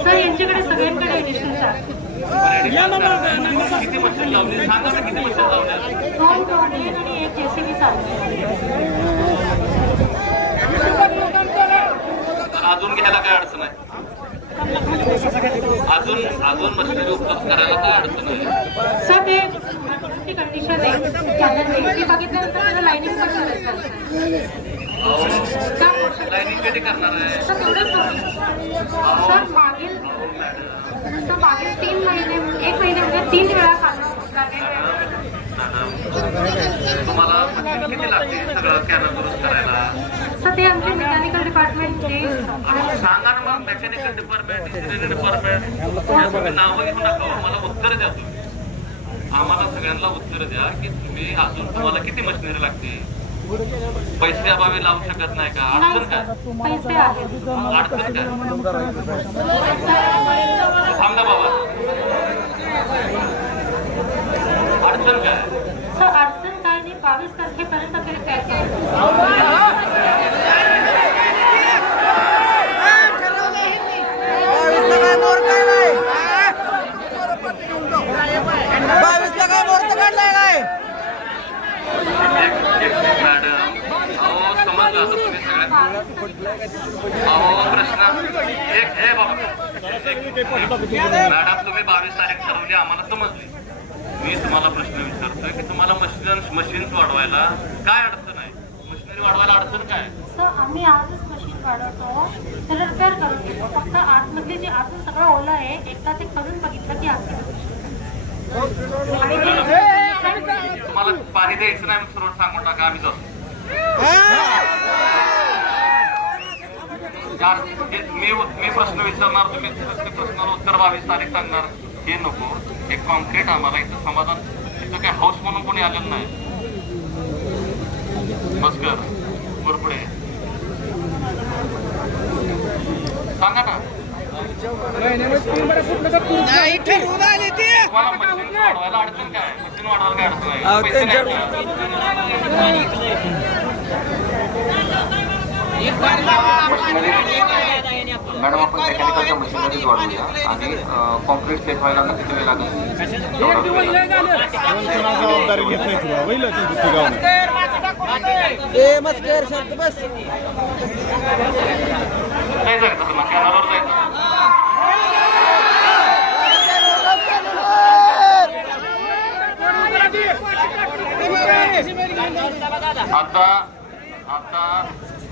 Sir यांच्याकडे सगळ्यांकडे दोन आणि एक जेसीबी चालू अजून घ्यायला काय अडचण आहे? अजून अजून मशिनरी उपलब्ध करायला काय अडचण आहे सर ते ची कंडिशन आहे. त्याच्यात ते बघितल्यानंतर त्याला लाईनिंग पण करायचं लाईनिंग कधी करणार आहे? सर तेवढंच करू. सर मागील सर मागील तीन महिने एक महिने म्हणजे तीन वेळा तुम्हाला किती लागते सगळं कॅनल दुरुस्त करायला? सर ते आमचे मेकॅनिकल डिपार्टमेंटचे सांगा ना मग मेकॅनिकल डिपार्टमेंट इंजिनिअरिंग डिपार्टमेंट नावं घेऊ नका मला उत्तर द्या तुम्ही. आम्हाला सगळ्यांना उत्तर द्या की तुम्ही अजून तुम्हाला किती मशिनरी लागते पैसे अभावी लावू शकत नाही का? अडचण काय? अडचण काय? थांब बाबा. अडचण काय? सर अडचण काय नाही बावीस तारखेपर्यंत तरी पॅक करू बावीसला काय मुहूर्त काढलाय काय मॅडम अहो समजलं आता तुम्ही सगळ्या अहो प्रश्न एक हे बाबा मॅडम तुम्ही बावीस तारीख ठरवली आम्हाला समजली मी तुम्हाला प्रश्न विचारतोय की तुम्हाला मशीन मशीन्स वाढवायला? काय अडचण आहे? मशिनरी वाढवायला अडचण काय? सर आम्ही आजच मशीन काढवतो त्याला रिपेअर करून घेतो फक्त आतमधली जी आतून सगळं ओलं आहे एकदा ते करून बघितलं की आतमध्ये तुम्हाला पाणी द्यायचं नाही मग सरळ सांगून टाका आम्ही जातो. चार- हे- मी मी प्रश्न विचारणार तुम्ही प्रश्नाला उत्तर बावीस तारीख सांगणार. हे नको. हे कॉन्क्रीट आम्हाला इथं समाधान इथं काय हाऊस म्हणून कोणी आलेलं नाही. बसकर मुरपुडे सांगा ना. वाढवायला अडचण काय? मशीन वाढवायला काय अडचण अहो, आहे पैसे नाही त्यांच्या- मॅडम आपण मेकॅनिकलच्या मशिनरीज वाढवूया आणि कॉन्क्रीट सेट व्हायला आता किती वेळ लागेल? वेळ. जबाबदारी घेत नाही तुला बैल ए मस्कर शांत बस आता आता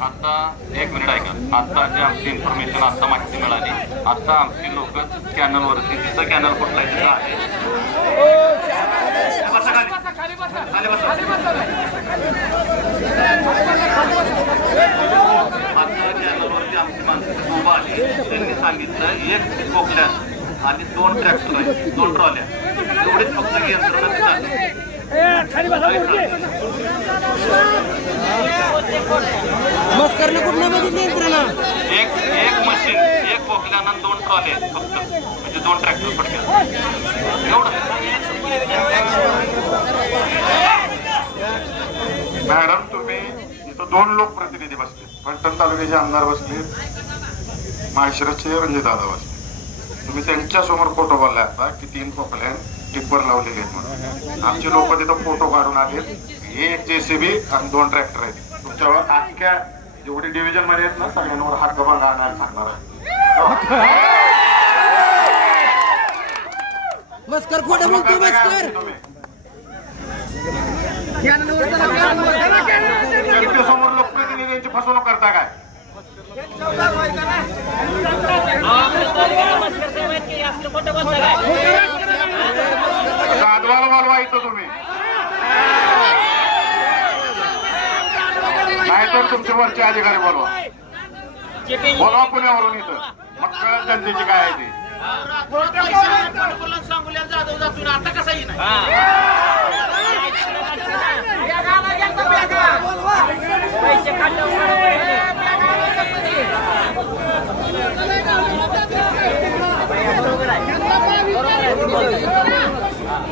आता एक मिनिट ऐका. आता जे आमची इन्फॉर्मेशन आता माहिती मिळाली. आता आमची लोक कॅनलवरती तिथं कॅनल कुठला आहे? तिथं आहे. आता आमची माणसं उभा आली त्यांनी सांगितलं एक कोकल्या आणि दोन ट्रॅक्टर आहेत दोन ट्रॉल्या एवढीच फक्त यंत्रणा यंत्रणा एक एक मशीन एक कोकल्यानं दोन ट्रॉले आहेत फक्त. म्हणजे दोन ट्रॅक्टर पडतात. एवढं. मॅडम तुम्ही इथं दोन लोक प्रतिनिधी बसले. फलटण तालुक्याचे आमदार बसले. माहेश्वराचे रणजित बसले. तुम्ही त्यांच्यासमोर फोटो बोलला आता की तीन खोकल्या टिप्पर लावलेले आहेत म्हणून. आमचे लोक तिथं फोटो काढून आले हे एक जेसीबी आणि दोन ट्रॅक्टर आहेत. तुमच्यावर अख्ख्या जेवढी डिव्हिजनमध्ये आहेत ना सगळ्यांवर हक्क गबांग आणायला सांगणार आहे मस्कर खोटं बोलतो मस्कर तुम्ही किती समोर लोकप्रतिनिधींची फसवणूक करता काय? साधवाला बोलवा इथं तुम्ही. नाहीतर तुमचे वरचे अधिकारी बोलवा. बोलवा पुण्यावरून इथं. मग कळत जनतेची काय आहे ती. पैसे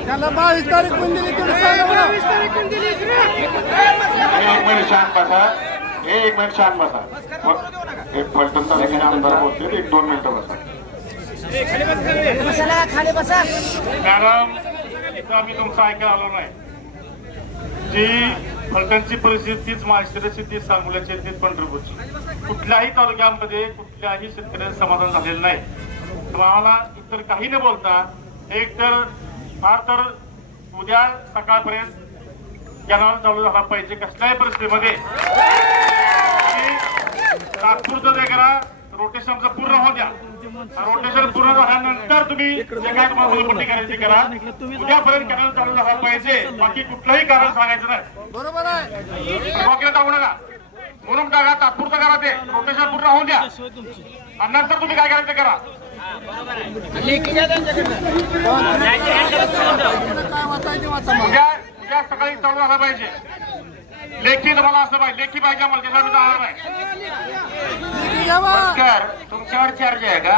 त्याला बावीस तारीख कोण दिली तुम्ही बावीस तारीख कोण दिली एक मिनिट शांत बसा. एक मिनिट शांत बसा. एक पलटण तालुक्याचे आमदार बोलते एक दोन मिनिटं बसा. मॅडम इथं आम्ही तुमचं ऐकायला आलो नाही. जी फलटणची परिस्थिती तीच माळशिरसची तीच सांगोल्याची तीच पंढरपूरची. कुठल्याही तालुक्यामध्ये कुठल्याही शेतकऱ्याचं समाधान झालेलं नाही. आम्हाला इतर काही न बोलता एक तर फार तर उद्या सकाळपर्यंत कॅनॉल चालू झाला पाहिजे कसल्याही परिस्थितीमध्ये. नागपूरचं जे करा रोटेशनचं पूर्ण होऊ द्या. रोटेशन पूर्ण झाल्यानंतर तुम्ही जे काय तुम्हाला करायची करा. उद्यापर्यंत कॅनल चालू झाला पाहिजे. बाकी कुठलंही कारण सांगायचं नाही. बरोबर आहे. टाकू नका. म्हणून टाका तात्पुरतं करा ते रोटेशन पूर्ण होऊ द्या. आणि नंतर तुम्ही काय करायचं करा. उद्या उद्या सकाळी चालू झाला पाहिजे. लेखी तुम्हाला असं पाहिजे लेखी पाहिजे आम्हाला त्याच्यावर तुमच्यावर चार्ज आहे का?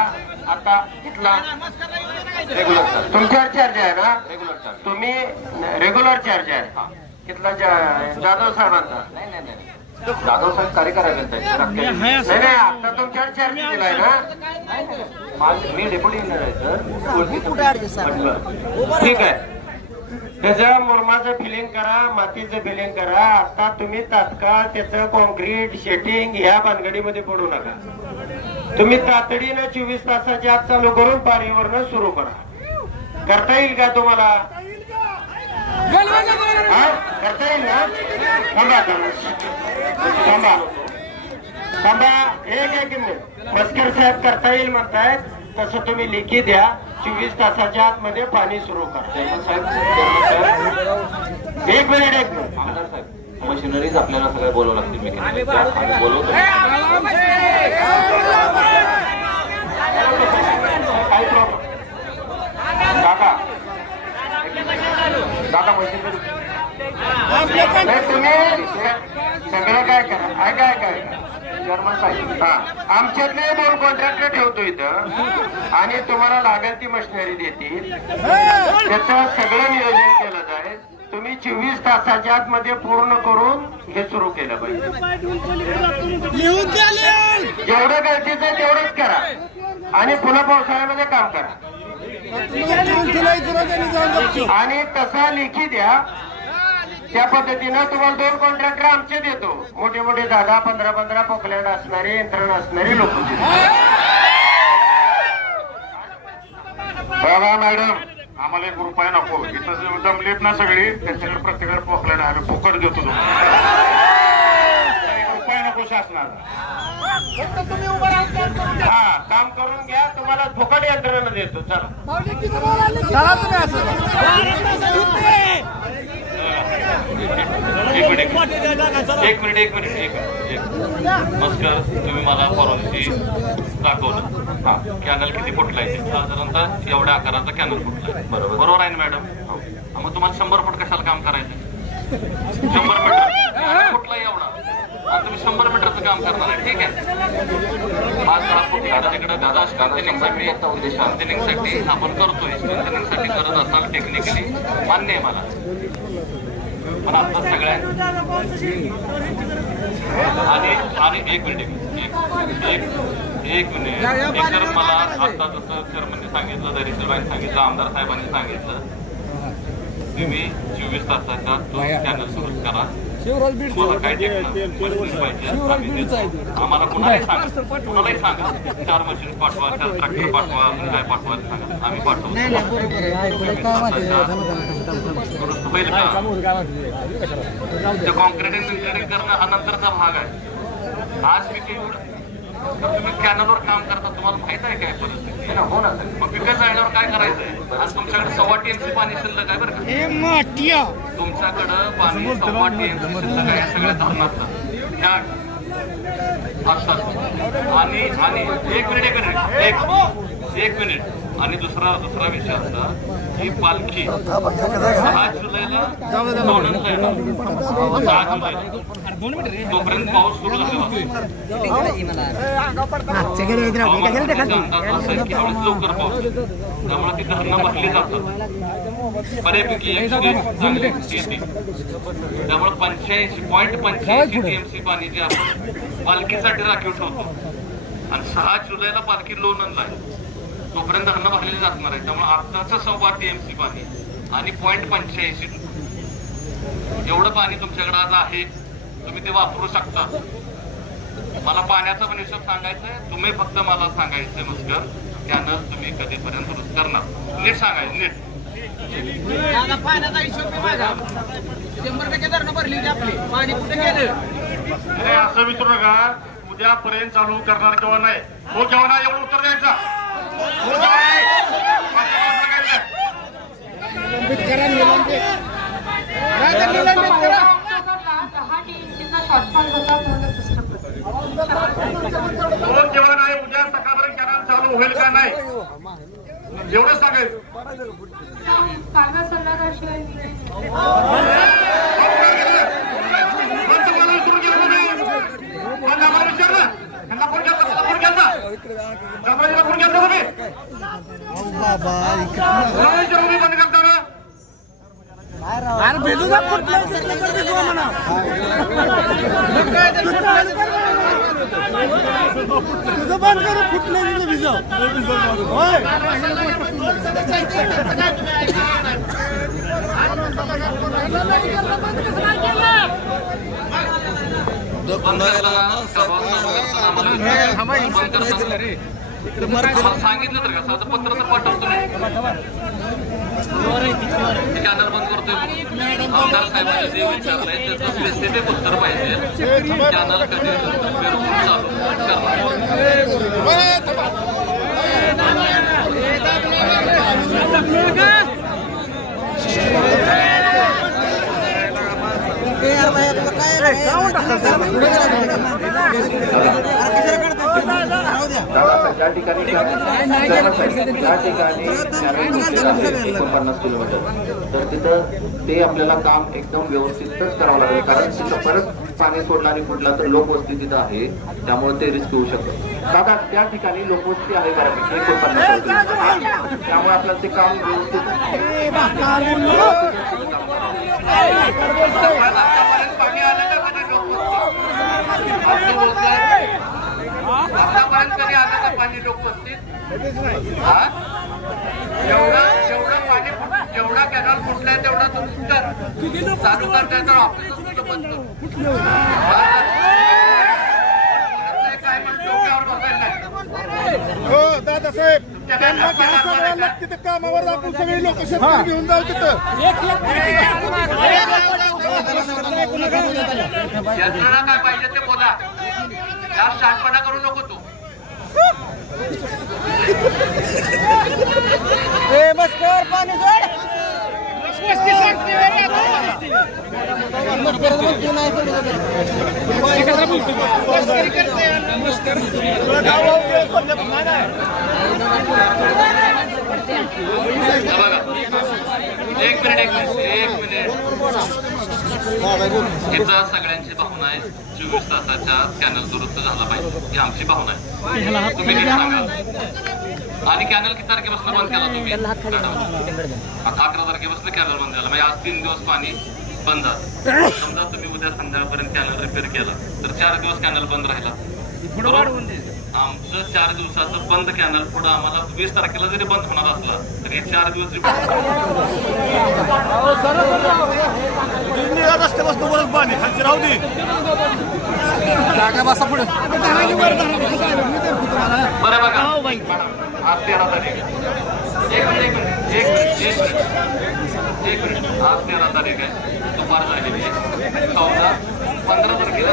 आता इथला रेग्युलर चार्ज तुमच्यावर चार्ज आहे ना? रेग्युलर चार्ज तुम्ही रेग्युलर चार्ज आहे. कितला जा- जाधव साहेबांचा? नाही नाही नाही. जाधव साहेब कार्यकारी नाही नाही आता तुमच्यावर चार्ज दिलाय ना? नाही, नाही. माझं- मी डेप्युटी इंजिनियर आहे सर. ठीक आहे. त्याचं मुरमाचं फिलिंग करा मातीचं फिलिंग करा. आता तुम्ही तात्काळ त्याचं कॉन्क्रीट शेटिंग ह्या भानगडीमध्ये पडू नका. तुम्ही तातडीनं चोवीस तासाच्या आत चालू करून पारीवरनं सुरू करा. करता येईल का तुम्हाला? करता येईल ना? थांबा. थांबा. थांबा. एक एक मिनिट. मस्कर साहेब करता येईल म्हणतायत. तसं तुम्ही लेखी द्या. चोवीस तासाच्या आतमध्ये पाणी सुरू करा. एक मिनिट एक मिनिट. मशिनरीज आपल्याला सगळ्या बोलावं लागतील मेकॅनिक आम्ही बोलवतो. काही प्रॉब्लेम काका. काका पैसे नाही तुम्ही सगळं काय करा? ऐका चेअरमन साहेब हा. आमच्यातले दोन कॉन्ट्रॅक्टर ठेवतो इथं. आणि तुम्हाला लागेल ती मशिनरी देतील. त्याचं सगळं नियोजन केलं जाईल. तुम्ही चोवीस तासाच्या आतमध्ये पूर्ण करून हे सुरू केलं पाहिजे. जेवढं गरजेचं आहे तेवढंच करा. आणि पुन्हा पावसाळ्यामध्ये काम करा. आणि तसा लेखी द्या. त्या पद्धतीनं तुम्हाला दोन कॉन्ट्रॅक्टर आमचे देतो मोठे मोठे दहा दहा पंधरा पंधरा पोकलँड असणारे यंत्रणा असणारे लोक बघा मॅडम आम्हाला एक रुपया नको इथं जमलेत ना सगळी त्यांच्याकडे प्रत्येकाला पोकलेला आम्ही फुकट देतो तुम्हाला एक रुपया नको शासनाला हा काम करून घ्या तुम्हाला फुकट यंत्रणा देतो चला चला तुम्ही असं एक मिनिट एक मिनिट एक मिनिट एक मिनिट. एक मिनिट नमस्कार तुम्ही मला परवानगी दाखवलं. हा कॅनल किती फुटला आहे? साधारणतः एवढ्या आकाराचा कॅनल फुटला बरोबर. बरोबर आहे ना मॅडम हा, मग तुम्हाला शंभर फूट कशाला काम करायचं? शंभर मीटर फुटला एवढा. आणि तुम्ही शंभर मीटरचं काम करणार आहे ठीक आहे? पाच दहा फूट इकडं तिकडं दादा स्ट्रेंथनिंगसाठी स्ट्रेंथनिंगसाठी आपण करतोय. स्ट्रेंथनिंगसाठी करत असाल टेक्निकली मान्य आहे मला. पण आता सगळ्या आणि आणि एक मिनिट एक एक एक मिनिट. एक तर मला आता जसं चेअरमनने सांगितलं दरिद्रबाईंनी सांगितलं आमदार साहेबांनी सांगितलं तुम्ही चोवीस तासाचा तो चॅनल सुरू करा. पाहिजे आम्ही देतो. आम्हाला कुणालाही सांगा? कुणालाही सांगा. चार मशीन पाठवा चार ट्रॅक्टर पाठवा अजून काय पाठवा ते सांगा. आम्ही पाठवतो. ते इंजिनिअरिंग करणं हा नंतरचा भाग आहे. आज मी तर तुम्ही कॅनलवर काम करता तुम्हाला माहीत आहे काय परिस्थिती? मग जाळल्यावर काय करायचंय? आज तुमच्याकडे सव्वा टीएमसी पाणी शिल्लक आहे बरं का. हे माटिया तुमच्याकडं पाणी सव्वा टीएमसी शिल्लक आहे सगळ्या धरणातलं या. असतात आणि आणि एक मिनिट एक मिनिट. एक एक मिनिट. आणि दुसरा दुसरा विषय असा ही पालखी दहा जुलैला सोडून जाईल. दहा जुलैला. आहे. त्यामुळे ती धरणं भरली जातात. बऱ्यापैकी त्यामुळे पंच्याऐंशी पॉईंट पंच्याऐंशी टीएमसी पाणी जे आपण पालखीसाठी राखीव ठेवतो. आणि सहा जुलैला पालखी लोन आहे तोपर्यंत धरणं भरलेली जाणार आहे. त्यामुळे आताचं सव्वा टीएमसी पाणी. आणि पॉईंट पंच्याऐंशी. एवढं पाणी तुमच्याकडे आज आहे. तुम्ही ते वापरू शकता. मला पाण्याचा पण हिशोब सांगायचा आहे तुम्ही फक्त मला सांगायचंय नुसतं त्यानं तुम्ही कधीपर्यंत दुरुस्त करणार. नीट सांगायचं नीट. दादा पाण्याचा हिशोब बी माझा. शंभर टक्के धरणं भरली आपली. पाणी कुठे गेलं? असं विचारू नका. उद्यापर्यंत चालू करणार किंवा नाही. हो किंवा नाही एवढं उत्तर द्यायचं हो किंवा नाही? वाक्यावर सांगायचं. दहा टीएमसीचा शॉर्टफॉल होता म्हणून सिस्टम हो किंवा नाही उद्या सकाळपर्यंत कॅनल चालू होईल का नाही. एवढंच सांगायचं बाहेर भेटू मी कुठल्या मी बंद बंद करताना सभा चालू करताना आम्हाला बंद करताना आम्हाला सांगितलं तर का? साधं पत्र तर पाठवतो चॅनल बंद करतोय. आमदार साहेबांनी जे विचारलंय त्याचं स्पेसिफिक उत्तर पाहिजे. चॅनल कधी चालू. करणार आता ज्या ठिकाणी त्या ठिकाणी एकोणपन्नास किलोमीटर. तर तिथं ते आपल्याला काम एकदम व्यवस्थितच करावं लागेल. कारण तिथं परत पाणी सोडलं आणि कुठला तर लोकवस्ती तिथं आहे. त्यामुळे ते रिस्क होऊ शकतं. दादा त्या ठिकाणी लोकवस्ती आहे बऱ्यापैकी. एकोणपन्नास किलोमीटर. त्यामुळे आपल्याला ते काम आतापर्यंत पाणी आलं का कधी लोकवस्तीत? आतापर्यंत कधी आलं का पाणी लोकवस्तीत हा? जेवढं जेवढं पाणी जेवढा कॅनॉल फुटलाय तेवढा तुम्ही कर चालू कर ऑफिस तुमचं बंद काय म्हणतो डोक्यावर बसायला त्यांना काय करायला लागतं? तिथं कामावर आपण सगळे लोक शेतकरी घेऊन जाऊ तिथं. यंत्रणा काय पाहिजे ते बोला. जास्त शहाणपणा करू नको तू. ए मस्कर पाणी सोड. वस्ती एक मिनिट एक मिनिट. एक मिनिट इथं सगळ्यांची भावना आहे चोवीस तासाच्या कॅनल दुरुस्त झाला पाहिजे ही आमची भावना आहे तुम्ही सांगा आणि कॅनल किती तारखेपासून बंद केला तुम्ही आता अकरा तारखेपासून कॅनल बंद झाला म्हणजे आज तीन दिवस पाणी बंद समजा तुम्ही उद्या संध्याकाळपर्यंत कॅनल रिपेअर केला तर चार दिवस कॅनल बंद राहिला आमचं चार दिवसाचं बंद कॅनल पुढं आम्हाला वीस तारखेला जरी बंद होणार असला तरी हे चार दिवस बसतो बरं बघा. आज तेरा तारीख आहे. एक मिनिट एक मिनिट एक मिनिट एक मिनिट. एक मिनिट. आज तेरा तारीख आहे दुपार झालेली आहे. चौदा पंधरा तारखेला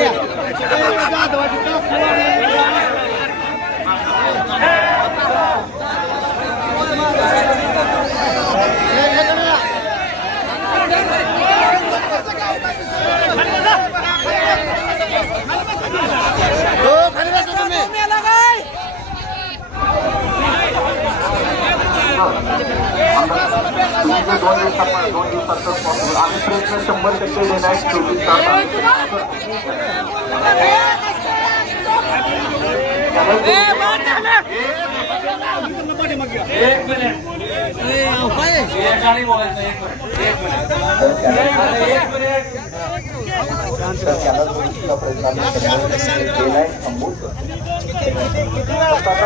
Yeah. आम्ही दोन दिवसात दोन दिवसात आम्ही प्रयत्न शंभर टक्के देणार एक मिनिट एक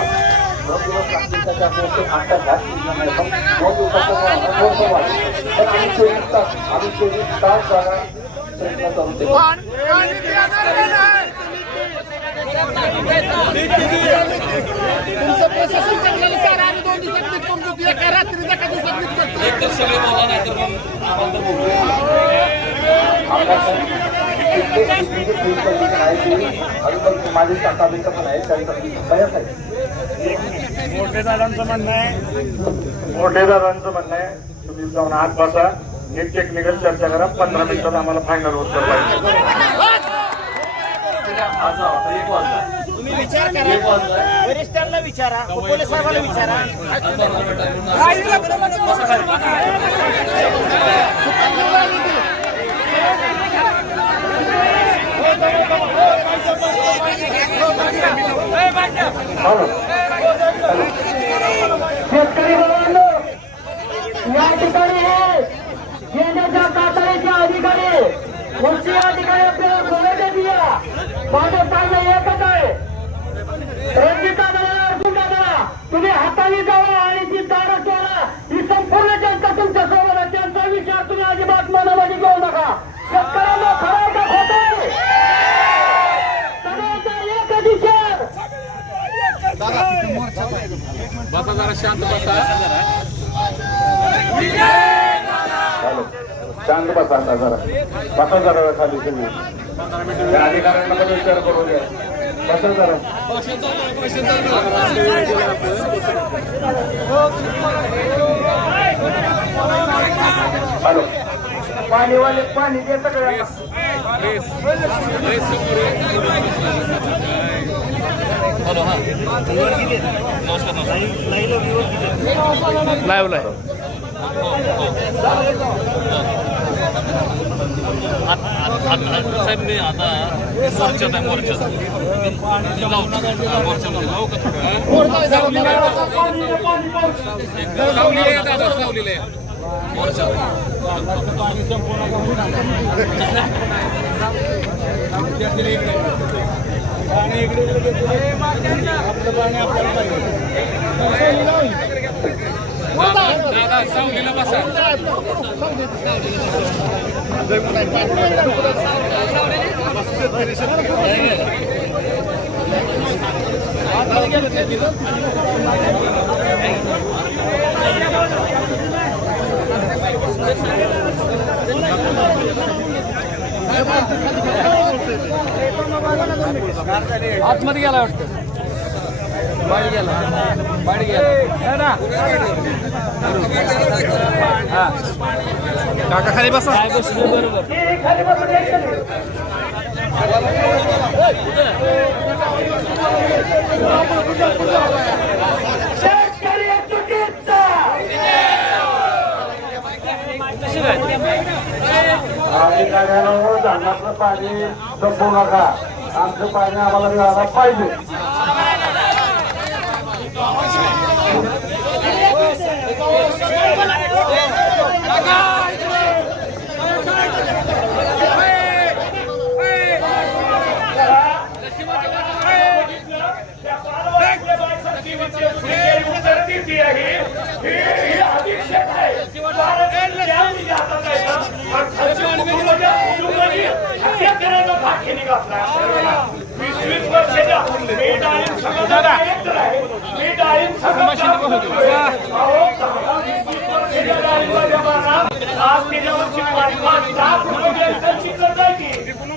मिनिट दाखवले सांगा ना मग पुढे यार नाही, काय नाही. चोवीस तास एक मिनिट एकाने बोलायचं एक मिनिट एक मिनिट अरे, मोठे दादांचं म्हणणं आहे. मोठे दादांचं म्हणणं आहे तुम्ही जाऊन आत बसा. एक टेक्निकल चर्चा करा. पंधरा मिनिटात आम्हाला फायनल उत्तर पाहिजे. आज आता एक वाजता तुम्ही विचार करा. वरिष्ठांना विचारा पोलीस साहेबांना विचारा. शेतकरी बांधवांनो या ठिकाणी हे येण्याच्या कातडीचे अधिकारी कृषी अधिकारी आपल्याला बोलायला दिया. माझं सांगणं एकच आहे. रणजित दादा अर्जुन दादा तुम्ही हाताने जावा आणि ती दारा सोडा ही संपूर्ण जनता तुमच्यासोबत आहे त्यांचा विचार तुम्ही अजिबात मनामध्ये घेऊ नका शेतकऱ्यांना खरं का खोटं सगळ्यांचा एकच विचार बसा जरा शांत बसा. शांत बसा आता जरा. बसा जरा खाली तुम्ही. त्या अधिकाऱ्यांना पण विचार करू द्या. बसा जरा. हॅलो. पाणीवाले पाणी दे सगळ्यांना. हॅलो हा नमस्कार नमस्कार लाईव्ह लाईव्ह साहेब मी आता मोर्चात आहे. मोर्चात मोर्चामध्ये का थोडं आहे सावलीला आहे मोर्चात दादा दादा सावलीला बसा. आतमध्ये गेला वाटतं. बाहेर गेला. बाहेर गेला. हा. काका खाली बसा. काय बसलो बरोबर. शेतकरी चुकीचा अधिकाऱ्यांवर धरणाचं पाणी जपू नका. आमचं पाणी आम्हाला मिळायला पाहिजे.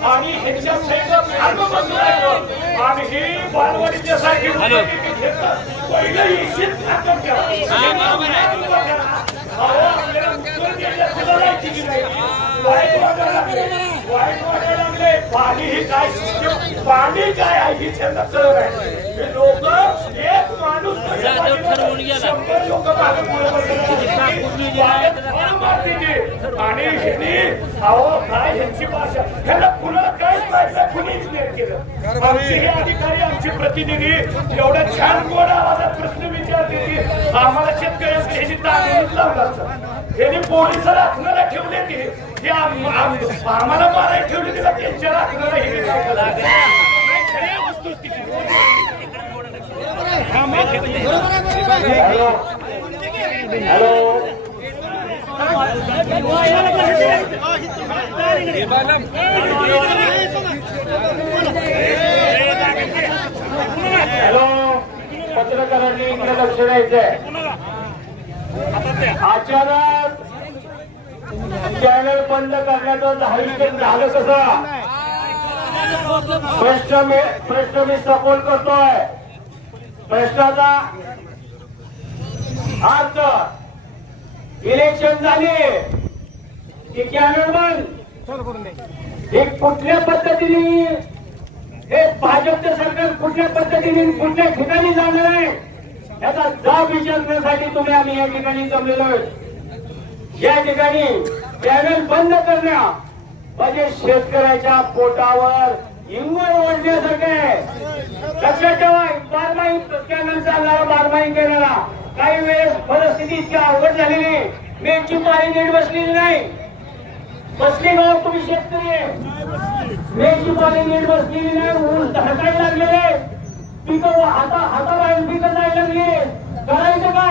आणि ह्याच्या. आणि ही बालवाडीच्या सारखी पहिलं ही शेतकऱ्याचं करा. अहो, आपल्याला उत्तर द्यायला सुद्धा माहिती की नाही. वाईट वाटायला लागले. वाईट वाटायला लागले. पाणी ही काय पाणी काय आहे? ही त्यांना कळत आहे. हे लोक एक माणूस शंभर लोक ते. आणि ह्याने अहो काय ह्यांची भाषा? ह्याला कुणाला काहीच माहीत नाही कुणी इंजिनियर केलं? आमचे हे अधिकारी आमचे प्रतिनिधी एवढ्या छान गोड आवाजात प्रश्न विचारते की आम्हाला शेतकऱ्यांचं ह्याची तांदूळच लावलं असतं ह्याने पोलीस राखणाला ठेवले की ते आम्हाला मारायला ठेवलेली त्यांच्या हॅलो हॅलो. हॅलो. पत्रकारांनी इकडे लक्ष द्यायचंय अचानक चॅनल बंद करण्याचं धारिष्ट्य झालं कसं? प्रश्न मी प्रश्न मी सपोल करतोय. प्रश्नाचा आज इलेक्शन झाले की चॅनल बंद. हे कुठल्या पद्धतीने हे भाजपचं सरकार कुठल्या पद्धतीने कुठल्या ठिकाणी जाणार आहे? याचा जाब विचारण्यासाठी तुम्ही आम्ही या ठिकाणी जमलेलो आहोत. या ठिकाणी चॅनल बंद करण्या म्हणजे शेतकऱ्याच्या पोटावर इंगळ ओढण्यासारखे लक्षात ठेवा बारमाही चॅनल चालणारा बारमाही करणारा काही वेळेस परिस्थिती इतकी अवघड झालेली मेची पाणी नीट बसलेली नाही. बसली गाव हो तुम्ही शेतकरी? मेची पाणी नीट बसलेली नाही ऊन धडकायला लागलेले पिकं हाता हाताबाहेर पिकं जायला लागली करायचं काय?